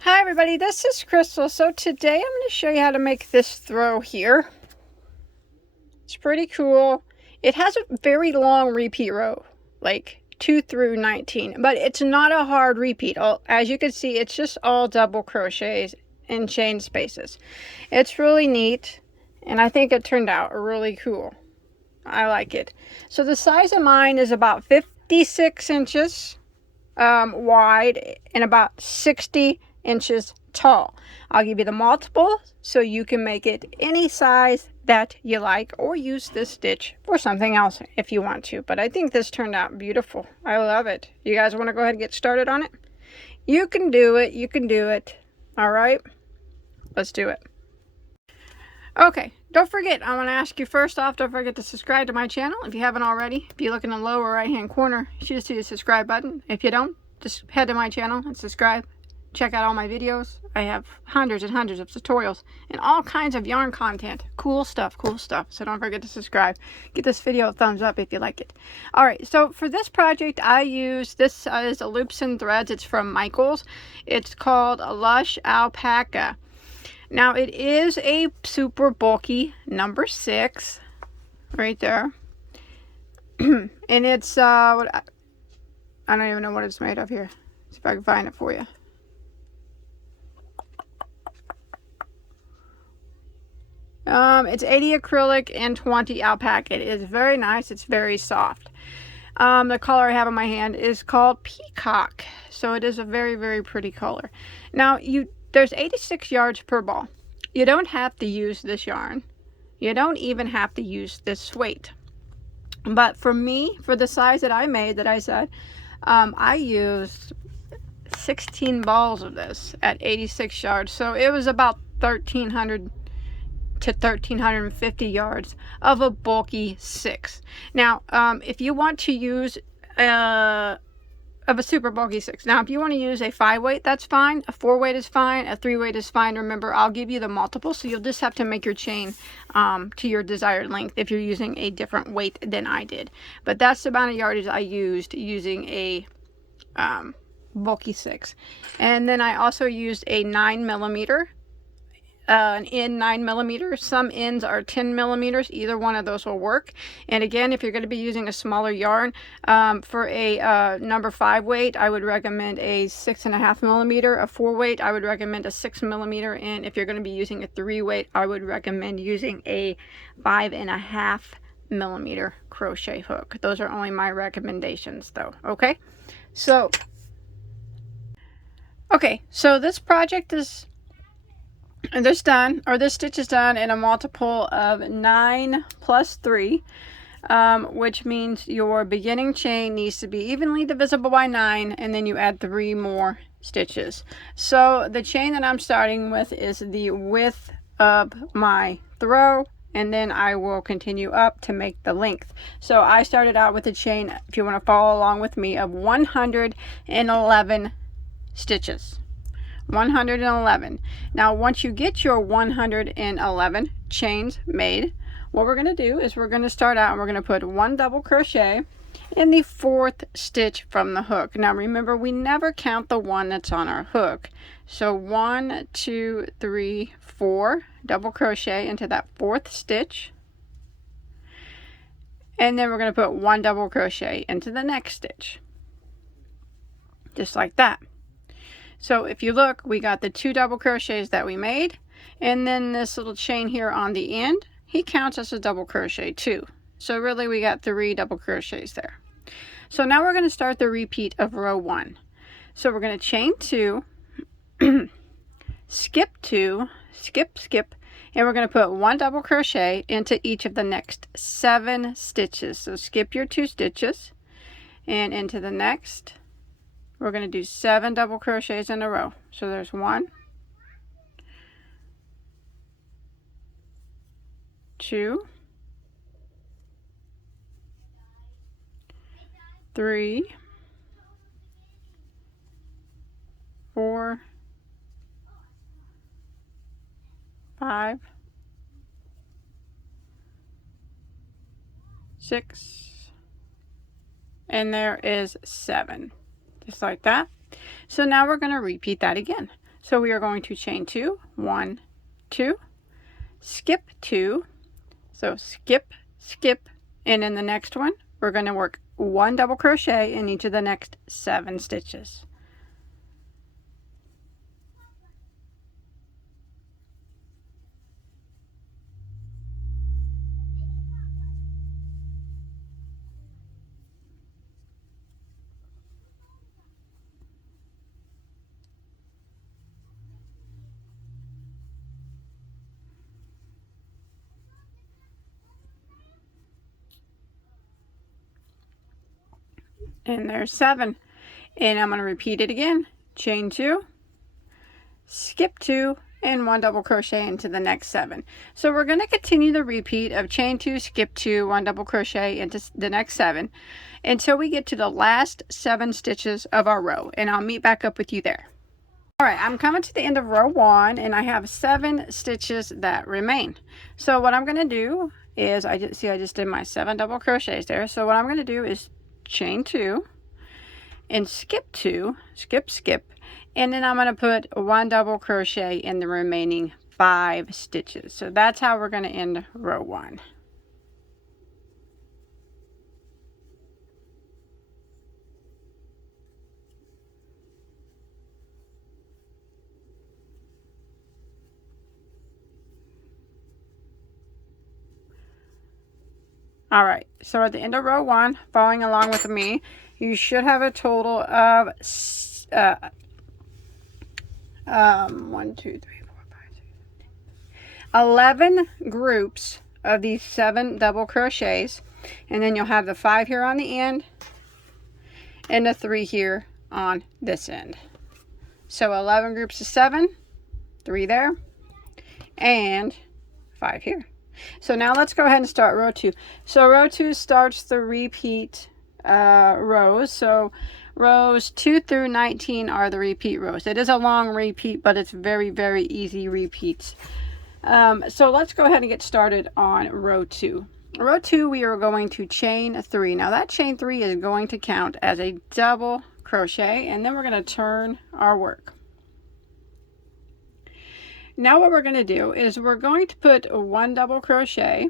Hi everybody, this is Crystal. So today I'm going to show you how to make this throw here. It's pretty cool. It has a very long repeat row, like 2 through 19, but it's not a hard repeat. As you can see, it's just all double crochets and chain spaces. It's really neat, and I think it turned out really cool. I like it. So the size of mine is about 56 inches wide and about 60 inches tall. I'll give you the multiple so you can make it any size that you like, or use this stitch for something else if you want to. But I think this turned out beautiful. I love it. You guys want to go ahead and get started on it? You can do it. You can do it. All right, let's do it. Okay, don't forget, I want to ask you first off, don't forget to subscribe to my channel if you haven't already. If you look in the lower right hand corner, you should see the subscribe button. If you don't, just head to my channel and subscribe. Check out all my videos. I have hundreds and hundreds of tutorials and all kinds of yarn content. Cool stuff, cool stuff. So don't forget to subscribe. Give this video a thumbs up if you like it. Alright, so for this project I use, this is a Loops and Threads. It's from Michaels. It's called Lush Alpaca. Now it is a super bulky number 6 right there. And it's what I don't even know what it's made of here. See if I can find it for you. It's 80 acrylic and 20 alpaca. It is very nice. It's very soft. The color I have in my hand is called Peacock. So it is a very, very pretty color. Now there's 86 yards per ball. You don't have to use this yarn. You don't even have to use this weight. But for me, for the size that I made, that I said, I used 16 balls of this at 86 yards. So it was about 1,300 to 1,350 yards of a bulky 6. Now, if you want to use of a super bulky 6. Now, if you want to use a 5 weight, that's fine. A 4 weight is fine. A 3 weight is fine. Remember, I'll give you the multiple, so you'll just have to make your chain to your desired length if you're using a different weight than I did. But that's the amount of yardage I used using a bulky 6. And then I also used a 9mm. An end 9mm. Some ends are 10mm. Either one of those will work. And again, if you're going to be using a smaller yarn, for a number 5 weight, I would recommend a 6.5mm. A 4 weight, I would recommend a 6mm. And if you're going to be using a 3 weight, I would recommend using a 5.5mm crochet hook. Those are only my recommendations though. Okay, so this project is this stitch is done in a multiple of 9 plus 3, which means your beginning chain needs to be evenly divisible by 9, and then you add 3 more stitches. So the chain that I'm starting with is the width of my throw, and then I will continue up to make the length. So I started out with a chain, if you want to follow along with me, of 111 stitches. 111. Now once you get your 111 chains made, what we're going to do is we're going to start out and we're going to put 1 double crochet in the 4th stitch from the hook. Now remember, we never count the one that's on our hook. So 1, 2, 3, 4 double crochet into that 4th stitch, and then we're going to put 1 double crochet into the next stitch, just like that. So if you look, we got the 2 double crochets that we made, and then this little chain here on the end, he counts as a double crochet too. So really we got 3 double crochets there. So now we're going to start the repeat of row 1. So we're going to chain 2, skip 2, skip, and we're going to put 1 double crochet into each of the next 7 stitches. So skip your 2 stitches, and into the next, we're going to do 7 double crochets in a row. So there's 1, 2, 3, 4, 5, 6, and there is 7. Just like that. So now we're going to repeat that again. So we are going to chain 2, 1, 2, skip 2, so skip, skip, and in the next one we're going to work 1 double crochet in each of the next 7 stitches. And there's 7. And I'm going to repeat it again. Chain 2, skip 2, and 1 double crochet into the next 7. So we're going to continue the repeat of chain 2, skip 2, 1 double crochet into the next 7 until we get to the last 7 stitches of our row, and I'll meet back up with you there. Alright, I'm coming to the end of row 1 and I have 7 stitches that remain. So what I'm going to do is, I just did my 7 double crochets there. So what I'm going to do is chain 2 and skip 2, skip, skip, and then I'm going to put 1 double crochet in the remaining 5 stitches. So that's how we're going to end row 1. Alright, so at the end of row 1, following along with me, you should have a total of 11 groups of these 7 double crochets, and then you'll have the 5 here on the end and the 3 here on this end. So 11 groups of 7, 3 there, and 5 here. So now let's go ahead and start row 2. So row 2 starts the repeat rows. So rows 2 through 19 are the repeat rows. It is a long repeat, but it's very, very easy repeats. So let's go ahead and get started on row 2. Row 2, we are going to chain 3. Now that chain 3 is going to count as a double crochet, and then we're going to turn our work. Now what we're going to do is we're going to put 1 double crochet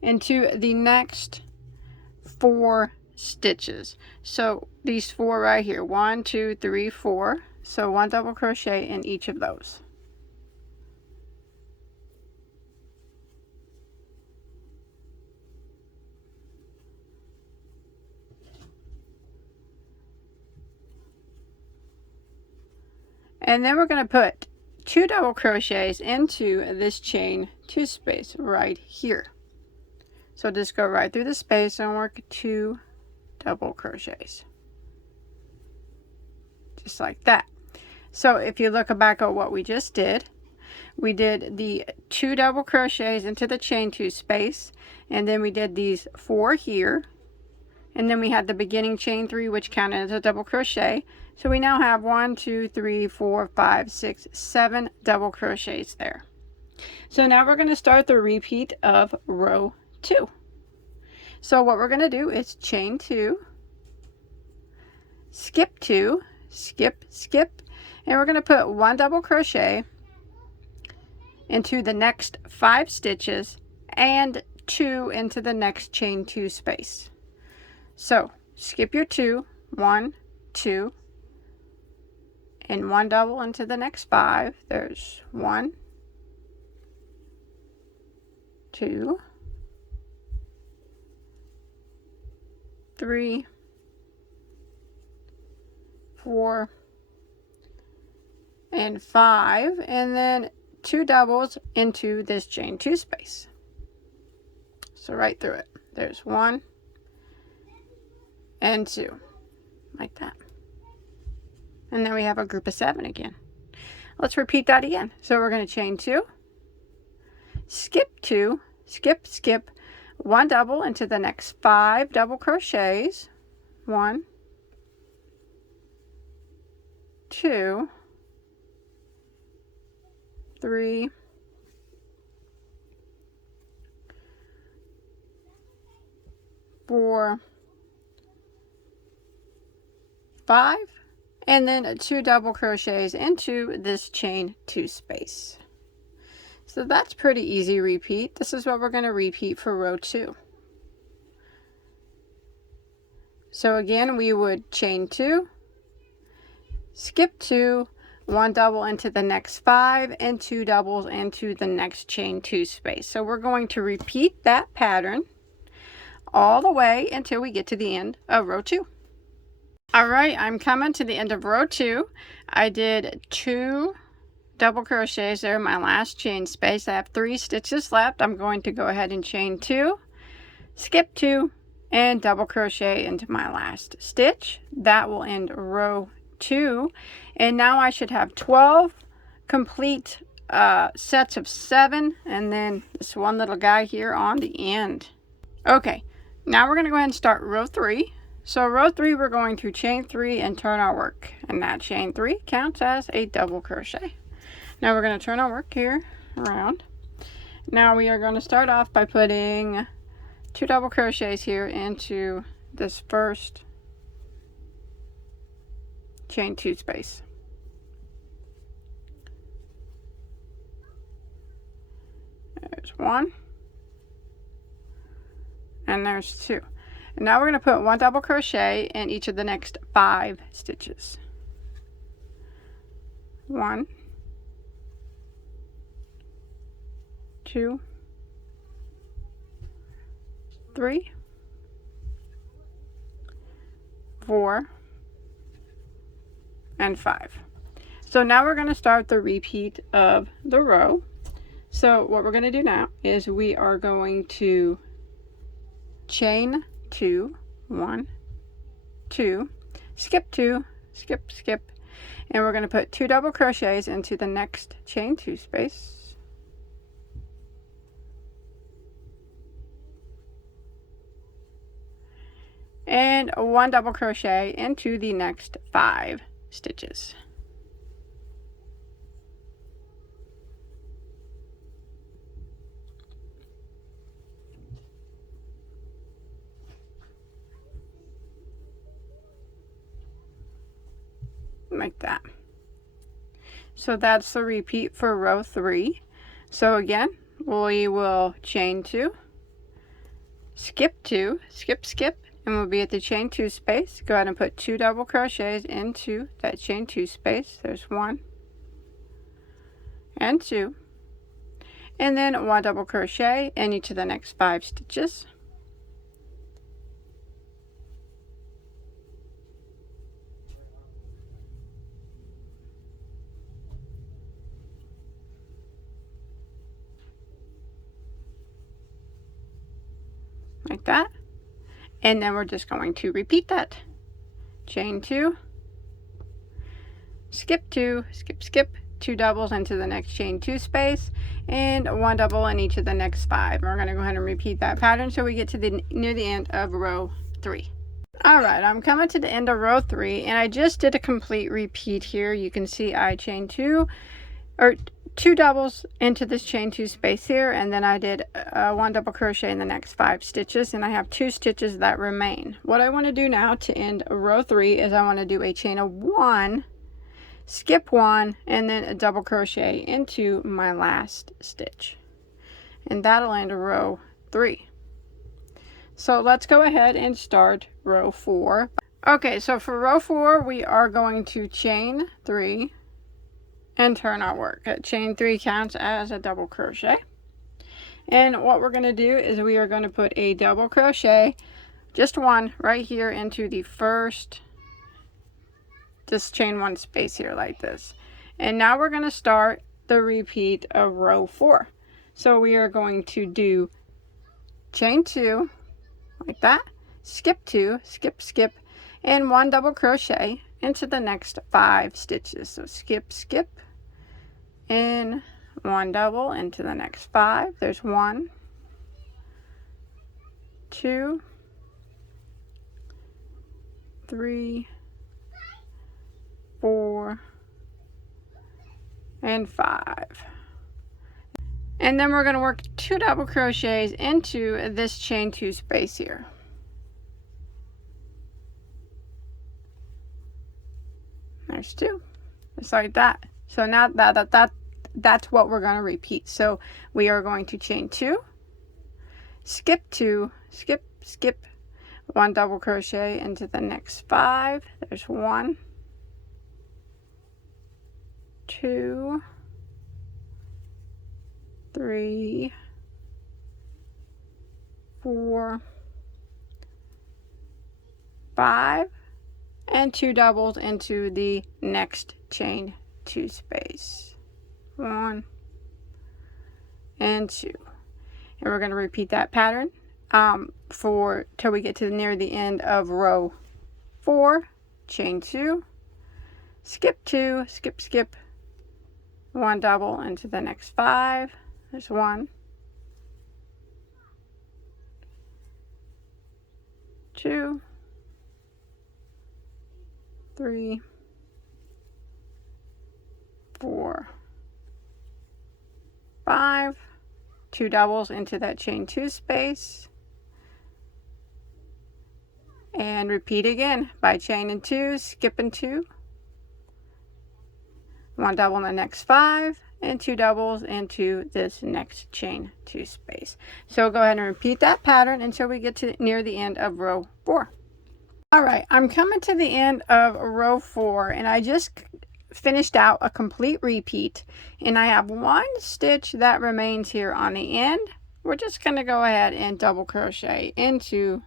into the next 4 stitches. So these 4 right here, 1, 2, 3, 4. So 1 double crochet in each of those. And then we're going to put 2 double crochets into this chain 2 space right here. So just go right through the space and work 2 double crochets. Just like that. So if you look back at what we just did, we did the 2 double crochets into the chain 2 space, and then we did these 4 here, and then we had the beginning chain 3, which counted as a double crochet. So we now have 1, 2, 3, 4, 5, 6, 7 double crochets there. So now we're going to start the repeat of row 2. So what we're going to do is chain 2, skip 2, skip, skip, and we're going to put 1 double crochet into the next 5 stitches and 2 into the next chain 2 space. So skip your 2, 1, 2, and 1 double into the next 5. There's 1, 2, 3, 4, and 5, and then 2 doubles into this chain 2 space. So right through it. There's 1 and 2, like that. And then we have a group of 7 again. Let's repeat that again. So we're going to chain 2, skip 2, skip, skip, 1 double into the next 5 double crochets. 1, 2, 3, 4, 5, and then 2 double crochets into this chain 2 space. So that's pretty easy repeat. This is what we're going to repeat for row 2. So again, we would chain 2, skip 2, 1 double into the next 5, and 2 doubles into the next chain 2 space. So we're going to repeat that pattern all the way until we get to the end of row 2. Alright, I'm coming to the end of row 2. I did 2 double crochets there in my last chain space. I have 3 stitches left. I'm going to go ahead and chain 2, skip 2, and double crochet into my last stitch. That will end row 2, and now I should have 12 complete sets of 7, and then this one little guy here on the end. Okay, now we're going to go ahead and start row 3. So row 3, we're going to chain 3 and turn our work, and that chain 3 counts as a double crochet. Now we're going to turn our work here around. Now we are going to start off by putting 2 double crochets here into this first chain 2 space. There's 1, and there's 2. And now we're going to put 1 double crochet in each of the next 5 stitches. 1, 2, 3, 4, and 5. So now we're going to start the repeat of the row. So what we're going to do now is we are going to chain 2, 1, 2, skip 2, skip, skip, and we're going to put 2 double crochets into the next chain 2 space. And 1 double crochet into the next 5 stitches. Like that. So that's the repeat for row 3. So again, we will chain 2, skip 2, skip, skip, and we'll be at the chain 2 space. Go ahead and put 2 double crochets into that chain 2 space. There's 1 and 2, and then 1 double crochet in each of the next 5 stitches. Like that. And then we're just going to repeat that. Chain 2, skip 2, skip, skip, 2 doubles into the next chain 2 space, and 1 double in each of the next 5. We're going to go ahead and repeat that pattern so we get to near the end of row 3. Alright, I'm coming to the end of row 3, and I just did a complete repeat here. You can see I chained 2 doubles into this chain 2 space here, and then I did 1 double crochet in the next 5 stitches, and I have 2 stitches that remain. What I want to do now to end row 3 is I want to do a chain of 1, skip 1, and then a double crochet into my last stitch, and that'll end row 3. So let's go ahead and start row 4. Okay, so for row 4 we are going to chain 3 and turn our work. Chain 3 counts as a double crochet, and what we're going to do is we are going to put a double crochet, just 1, right here into the first, just chain 1 space here like this. And now we're going to start the repeat of row 4. So we are going to do chain 2 like that, skip 2, skip, skip, and 1 double crochet into the next 5 stitches. So skip, skip, and 1 double into the next 5. There's 1, 2, 3, 4, and 5. And then we're going to work 2 double crochets into this chain 2 space here. There's 2, just like that. So now that's what we're going to repeat. So we are going to chain 2, skip 2, skip, skip, 1 double crochet into the next 5. There's 1, 2, 3, 4, 5, and 2 doubles into the next chain 2 space. 1 and 2. And we're going to repeat that pattern for till we get to near the end of row 4. Chain 2, skip 2, skip, skip, 1 double into the next 5. There's 1, 2, 3, 4, 5, 2 doubles into that chain 2 space, and repeat again by chaining 2, skipping 2, 1 double in the next 5, and 2 doubles into this next chain 2 space. So go ahead and repeat that pattern until we get to near the end of row 4. Alright, I'm coming to the end of row 4, and I just finished out a complete repeat, and I have 1 stitch that remains here on the end. We're just going to go ahead and double crochet into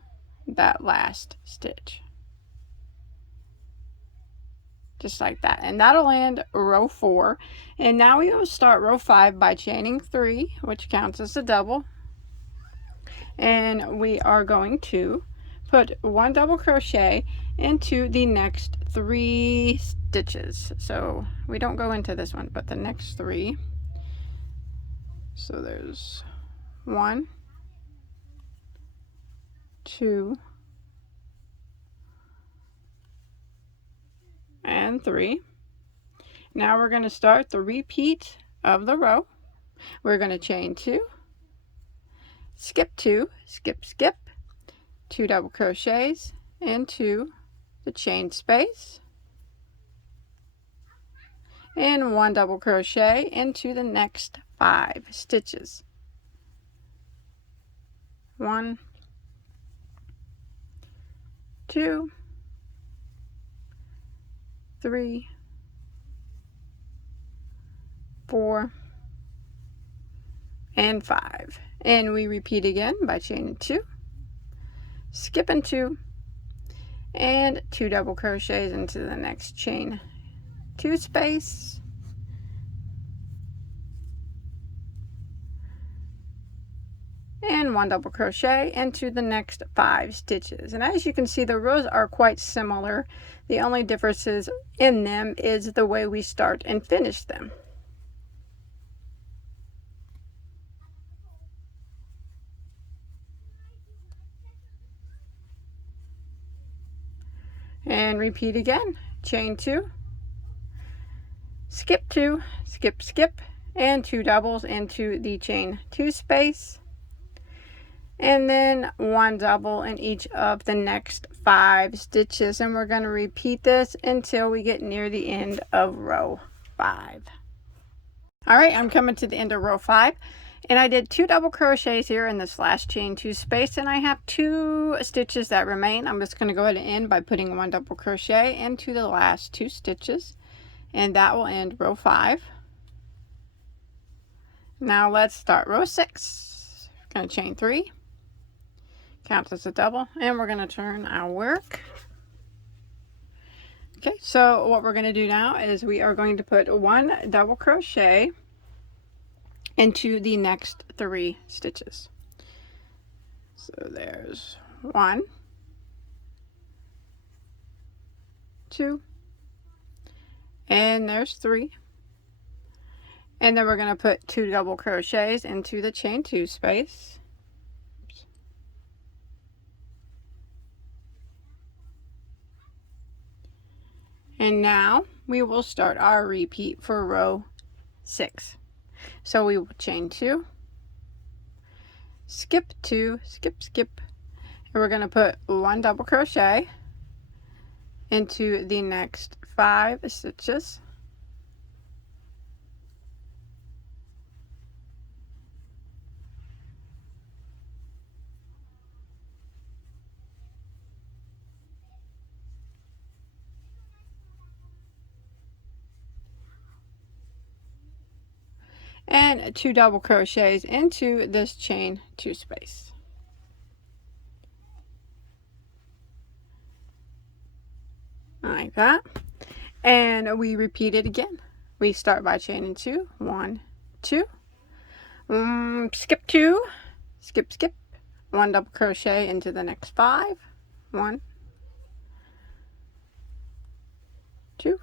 that last stitch, just like that, and that'll end row 4. And now we will start row 5 by chaining 3, which counts as a double, and we are going to put 1 double crochet into the next 3 stitches. So we don't go into this one, but the next 3. So there's 1, 2, and 3. Now we're going to start the repeat of the row. We're going to chain 2, skip 2, skip, skip, 2 double crochets into the chain space, and 1 double crochet into the next 5 stitches. 1, 2, 3, 4, and 5. And we repeat again by chaining 2, skipping 2, and 2 double crochets into the next chain 2 space, and 1 double crochet into the next 5 stitches. And as you can see, the rows are quite similar. The only differences in them is the way we start and finish them. And repeat again, chain 2, skip 2, skip, skip, and 2 doubles into the chain 2 space, and then 1 double in each of the next 5 stitches. And we're going to repeat this until we get near the end of row 5. Alright, I'm coming to the end of row 5, and I did 2 double crochets here in this last chain 2 space, and I have 2 stitches that remain. I'm just going to go ahead and end by putting 1 double crochet into the last 2 stitches, and that will end row 5. Now let's start row 6. Going to chain 3, counts as a double, and we're going to turn our work. Okay, so what we're going to do now is we are going to put 1 double crochet into the next 3 stitches. So there's 1, 2, and there's 3. And then we're going to put 2 double crochets into the chain 2 space. Oops. And now we will start our repeat for row 6. So we will chain 2, skip 2, skip, skip, and we're going to put 1 double crochet into the next 5 stitches. And 2 double crochets into this chain 2 space. Like that. And we repeat it again. We start by chaining 2, 1, 2, skip 2, skip, skip, 1 double crochet into the next 5, 1, 2,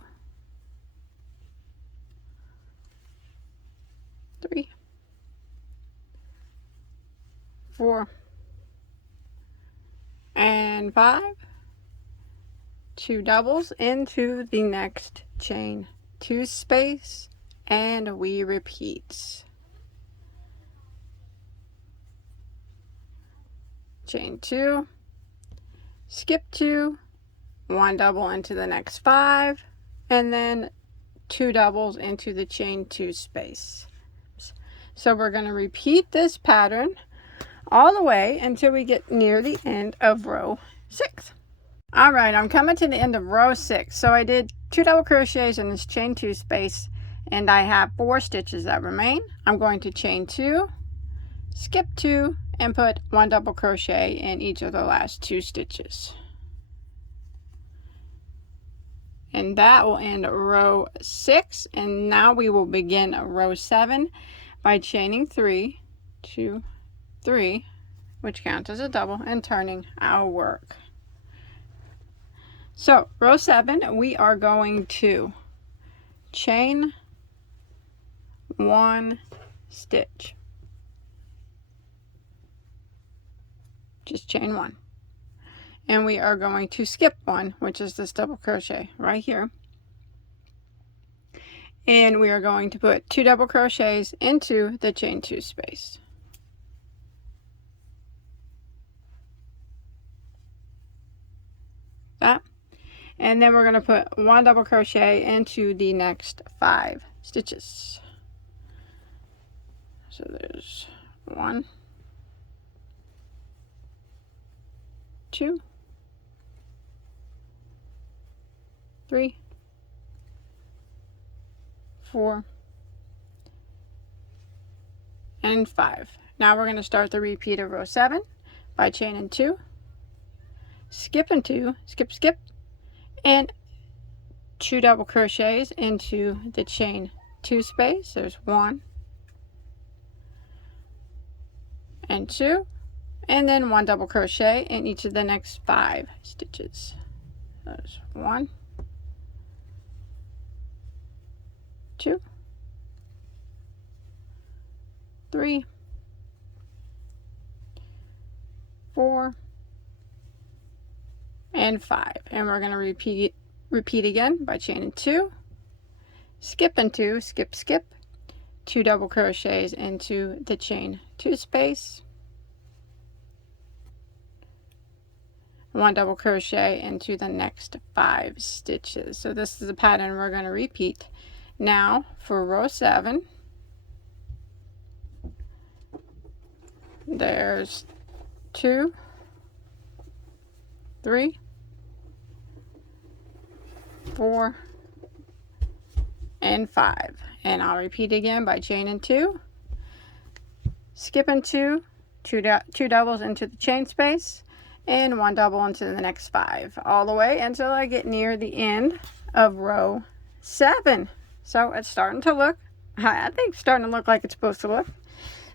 3, 4, and 5, 2 doubles into the next chain 2 space, and we repeat. Chain 2, skip 2, 1 double into the next 5, and then 2 doubles into the chain 2 space. So we're going to repeat this pattern all the way until we get near the end of row 6. All right, I'm coming to the end of row 6. So I did 2 double crochets in this chain 2 space, and I have 4 stitches that remain. I'm going to chain 2, skip 2, and put 1 double crochet in each of the last 2 stitches. And that will end row 6. And now we will begin row 7 by chaining 3, 2, 3, which counts as a double, and turning our work. So row 7, we are going to chain 1 stitch. Just chain 1. And we are going to skip 1, which is this double crochet right here. And we are going to put 2 double crochets into the chain 2 space. That. And then we're going to put 1 double crochet into the next 5 stitches. So there's 1, 2, 3, 4, and 5. Now we're going to start the repeat of row 7 by chaining 2, skipping 2, skip, skip, and 2 double crochets into the chain 2 space. There's 1 and 2, and then 1 double crochet in each of the next 5 stitches. There's 1, 2, 3, 4, and 5. And we're going to repeat again by chaining 2, skipping 2, skip, skip, 2 double crochets into the chain 2 space, 1 double crochet into the next 5 stitches. So this is a pattern we're going to repeat. Now for row 7, there's 2, 3, 4, and 5. And I'll repeat again by chaining 2, skipping 2, 2 doubles into the chain space, and 1 double into the next 5, all the way until I get near the end of row 7. So it's starting to look, I think it's starting to look like it's supposed to look.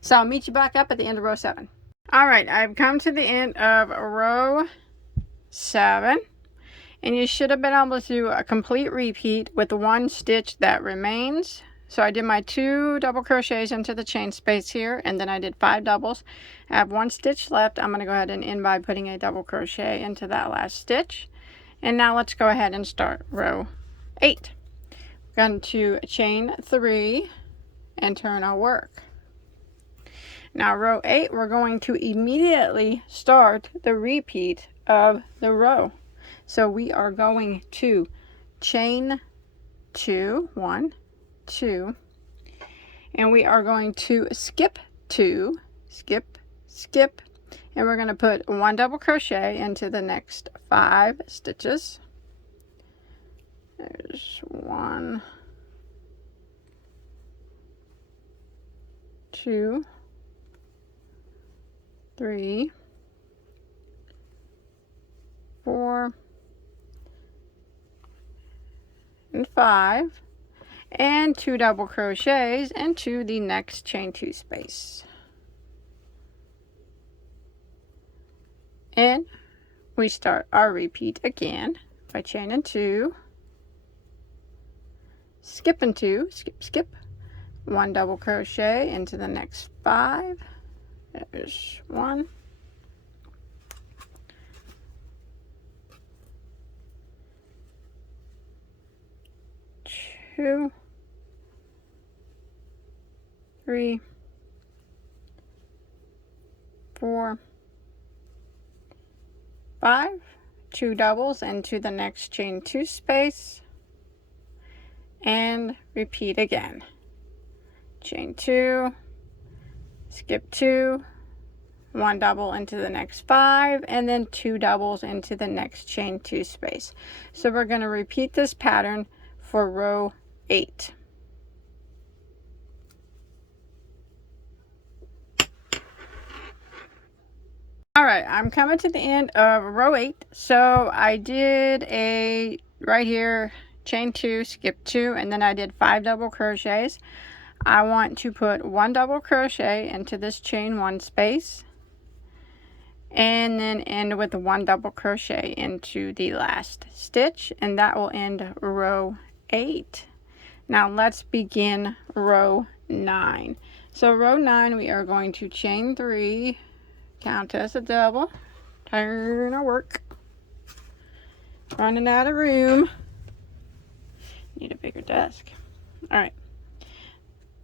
So I'll meet you back up at the end of row 7. All right, I've come to the end of row 7, and you should have been able to do a complete repeat with the 1 stitch that remains. So I did my 2 double crochets into the chain space here, and then I did 5 doubles. I have 1 stitch left. I'm going to go ahead and end by putting a double crochet into that last stitch. And now let's go ahead and start row 8. We're going to chain 3 and turn our work. Now row 8, we're going to immediately start the repeat of the row. So we are going to chain 2, 1, 2, and we are going to skip 2, skip, skip, and we're going to put 1 double crochet into the next 5 stitches. There's 1, 2, 3, 4, and 5, and 2 double crochets into the next chain 2 space. And we start our repeat again by chaining 2, skipping 2, skip, skip, 1 double crochet into the next 5. There's 1, 2, 3, 4, 5, 2 doubles into the next chain 2 space, and repeat again. Chain 2, skip 2, 1 double into the next 5, and then 2 doubles into the next chain 2 space. So we're going to repeat this pattern for row 8. Alright, I'm coming to the end of row 8. So I did a, right here, chain 2, skip 2, and then I did 5 double crochets. I want to put 1 double crochet into this chain 1 space, and then end with 1 double crochet into the last stitch, and that will end row 8. Now let's begin row 9. So row 9, we are going to chain 3, count as a double, turn our work, running out of room, need a bigger desk. All right,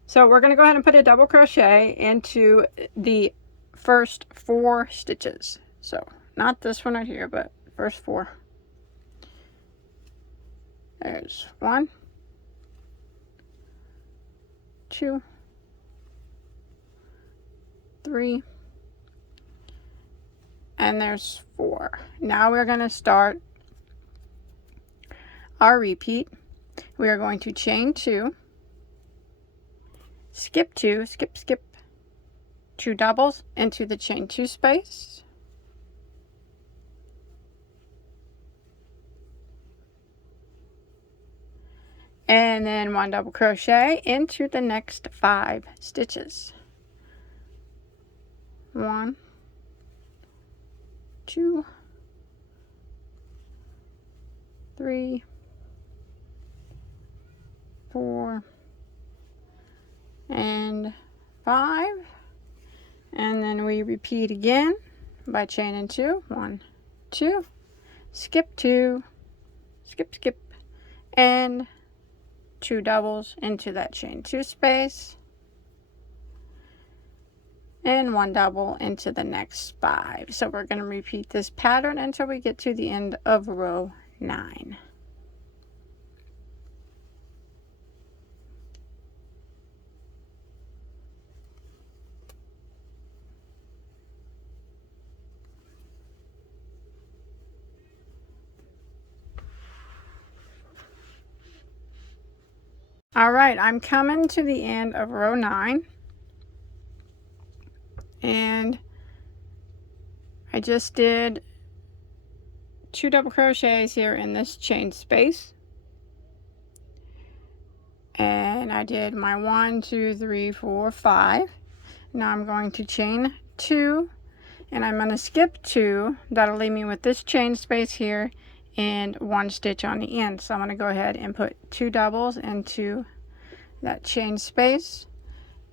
so we're going to go ahead and put a double crochet into the first 4 stitches. So not this one right here, but first 4. There's 1, 2, 3, and there's 4. Now we're going to start our repeat. We are going to chain 2, skip 2, skip, skip, 2 doubles into the chain 2 space, and then 1 double crochet into the next 5 stitches. 1, 2, 3, 4, and 5, and then we repeat again by chaining 2, 1, 2, skip 2, skip, skip, and 2 doubles into that chain 2 space, and 1 double into the next 5. So we're going to repeat this pattern until we get to the end of row 9. All right, I'm coming to the end of row 9, and I just did 2 double crochets here in this chain space, and I did my 1, 2, 3, 4, 5. Now I'm going to chain 2, and I'm going to skip 2. That'll leave me with this chain space here and 1 stitch on the end. So I'm going to go ahead and put 2 doubles into that chain space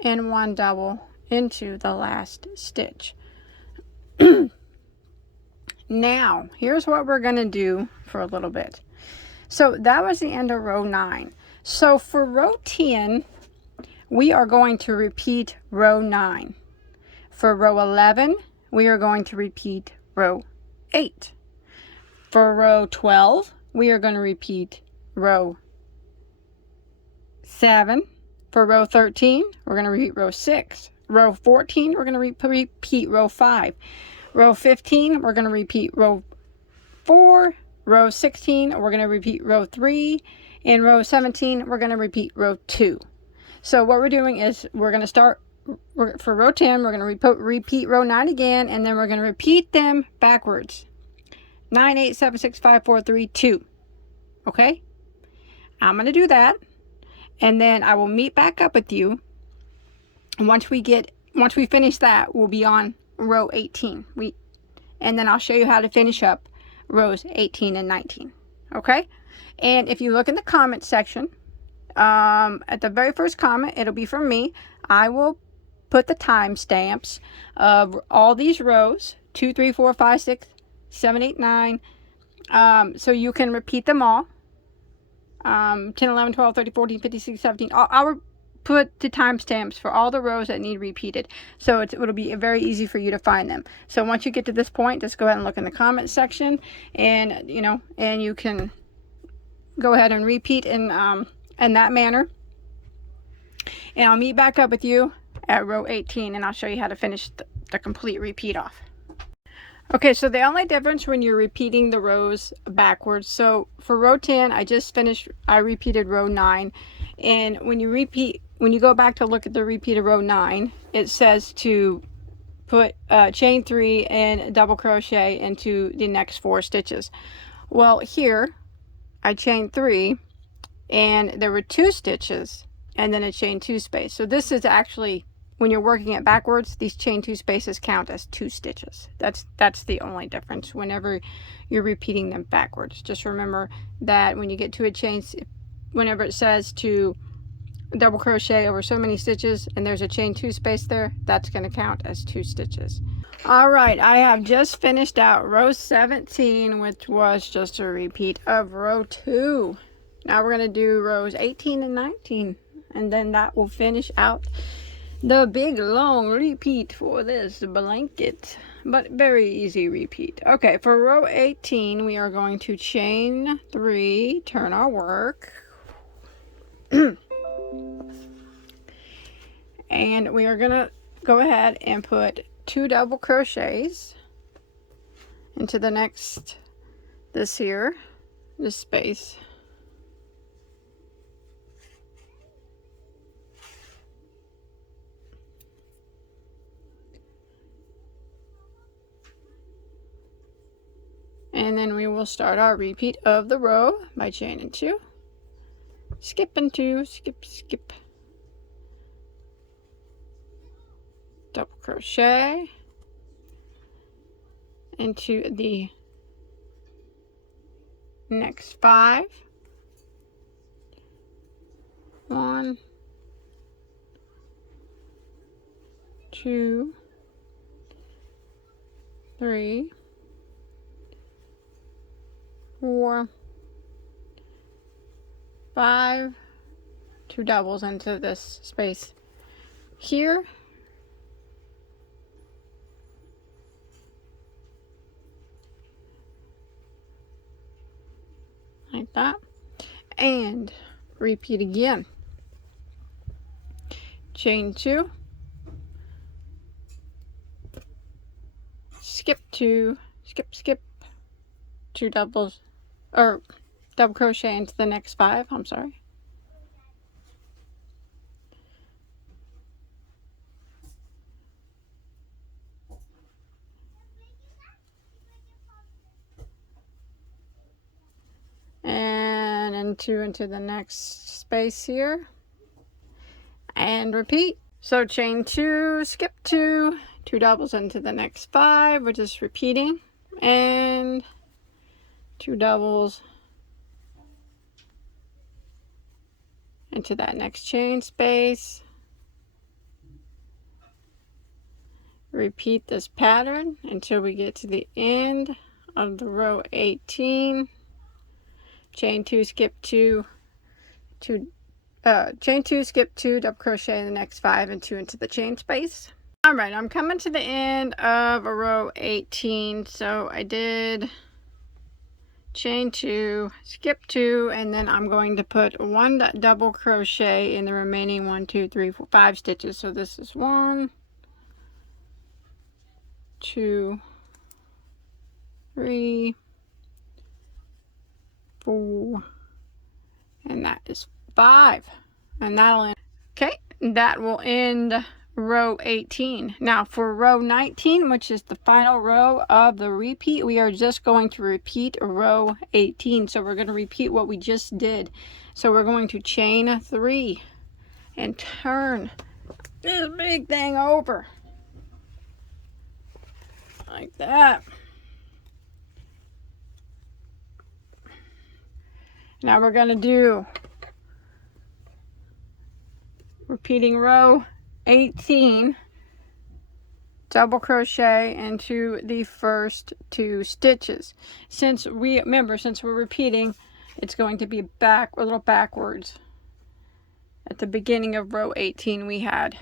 and 1 double into the last stitch. Now here's what we're going to do for a little bit. So that was the end of row 9. So for row 10, we are going to repeat row 9. For row 11, we are going to repeat row 8. For row 12, we are going to repeat row 7. For row 13, we're going to repeat row 6. Row 14, we're going to repeat row 5. Row 15, we're going to repeat row 4. Row 16, we're going to repeat row 3. In row 17, we're going to repeat row 2. So what we're doing is we're going to start for row 10, we're going to repeat row 9 again, and then we're going to repeat them backwards. 9, 8, 7, 6, 5, 4, 3, 2. Okay? I'm going to do that. And then I will meet back up with you. And once we finish that, we'll be on row 18. And then I'll show you how to finish up rows 18 and 19. Okay? And if you look in the comment section, at the very first comment, it'll be from me. I will put the timestamps of all these rows, 2, 3, 4, 5, 6, 7, 8, 9. So you can repeat them all. 10, 11, 12, 13, 14, 15, 16, 17. I'll put the timestamps for all the rows that need repeated. So it'll be very easy for you to find them. So once you get to this point, just go ahead and look in the comment section, and and you can go ahead and repeat in that manner. And I'll meet back up with you at row 18, and I'll show you how to finish the complete repeat off. Okay, so the only difference when you're repeating the rows backwards, so for row 10, I repeated row 9, and when you go back to look at the repeat of row 9, it says to put chain 3 and double crochet into the next 4 stitches. Well, here I chained 3, and there were 2 stitches, and then a chain 2 space. So this is actually, when you're working it backwards, these chain 2 spaces count as 2 stitches. That's the only difference whenever you're repeating them backwards. Just remember that when you get to a chain, whenever it says to double crochet over so many stitches and there's a chain 2 space there, that's going to count as 2 stitches. All right, I have just finished out row 17, which was just a repeat of row 2. Now we're going to do rows 18 and 19, and then that will finish out the big long repeat for this blanket, but very easy repeat. Okay, for row 18, we are going to chain 3, turn our work, and we are gonna go ahead and put 2 double crochets into the next, this space. And then we will start our repeat of the row by chaining 2, skipping 2, skip, double crochet into the next 5. 1, 2, 3, 4, 5, 2 doubles into this space here, like that, and repeat again. Chain 2, skip 2, skip, 2 doubles, or double crochet into the next 5, I'm sorry. And into the next space here, and repeat. So chain 2, skip 2, 2 doubles into the next 5, we're just repeating, and 2 doubles into that next chain space. Repeat this pattern until we get to the end of the row 18. Chain 2, skip 2, chain 2, skip 2, double crochet in the next 5 and 2 into the chain space. All right, I'm coming to the end of a row 18, so I did chain 2, skip 2, and then I'm going to put 1 double crochet in the remaining 1, 2, 3, 4, 5 stitches. So this is 1, 2, 3, 4, and that is 5, and that'll end. Okay, that will end row 18. Now for row 19, which is the final row of the repeat, we are just going to repeat row 18. So we're going to repeat what we just did. So we're going to chain 3 and turn this big thing over like that. Now we're going to do repeating row 18, double crochet into the first 2 stitches. Since we're repeating, it's going to be a little backwards. At the beginning of row 18, we had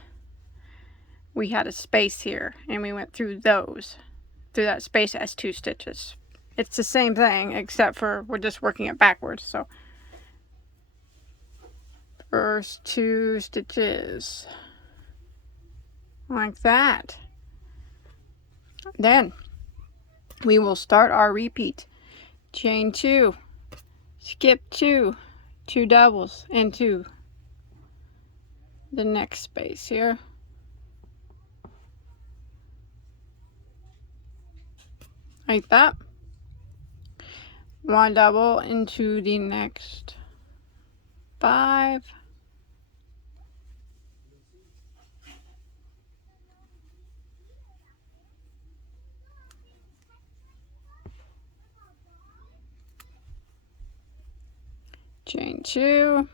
a space here, and we went through that space as 2 stitches. It's the same thing, except for we're just working it backwards. So first 2 stitches like that. Then we will start our repeat. Chain 2, skip 2, 2 doubles into the next space here. Like that. 1 double into the next 5. Chain 2,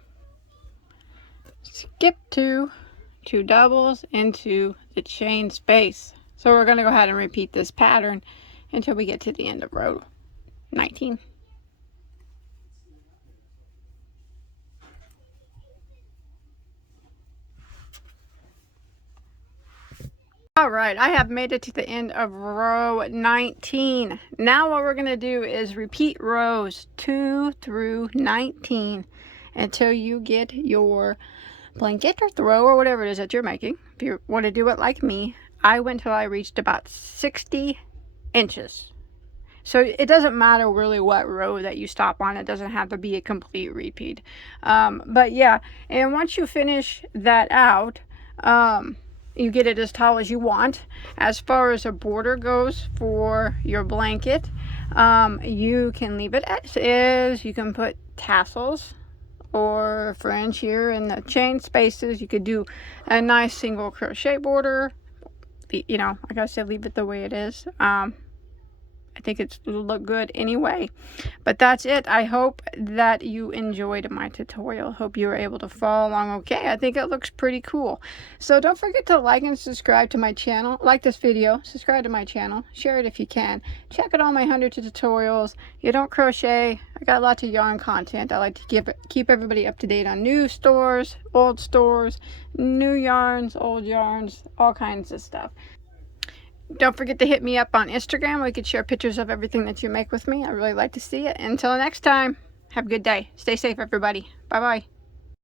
skip 2, 2 doubles into the chain space. So we're going to go ahead and repeat this pattern until we get to the end of row 19. Alright, I have made it to the end of row 19. Now what we're going to do is repeat rows 2 through 19 until you get your blanket or throw or whatever it is that you're making. If you want to do it like me, I went till I reached about 60 inches. So it doesn't matter really what row that you stop on. It doesn't have to be a complete repeat. But yeah, and once you finish that out, you get it as tall as you want. As far as a border goes for your blanket, you can leave it as is. You can put tassels or fringe here in the chain spaces. You could do a nice single crochet border. You know, like I said, leave it the way it is. I think it'll look good anyway. But that's it. I hope that you enjoyed my tutorial. Hope you were able to follow along okay. I think it looks pretty cool. So don't forget to like and subscribe to my channel. Like this video, subscribe to my channel, share it if you can. Check out all my hundreds of tutorials. You don't crochet, I got lots of yarn content. I like to keep everybody up to date on new stores, old stores, new yarns, old yarns, all kinds of stuff. Don't forget to hit me up on Instagram where you can share pictures of everything that you make with me. I really like to see it. Until next time, have a good day. Stay safe, everybody. Bye-bye.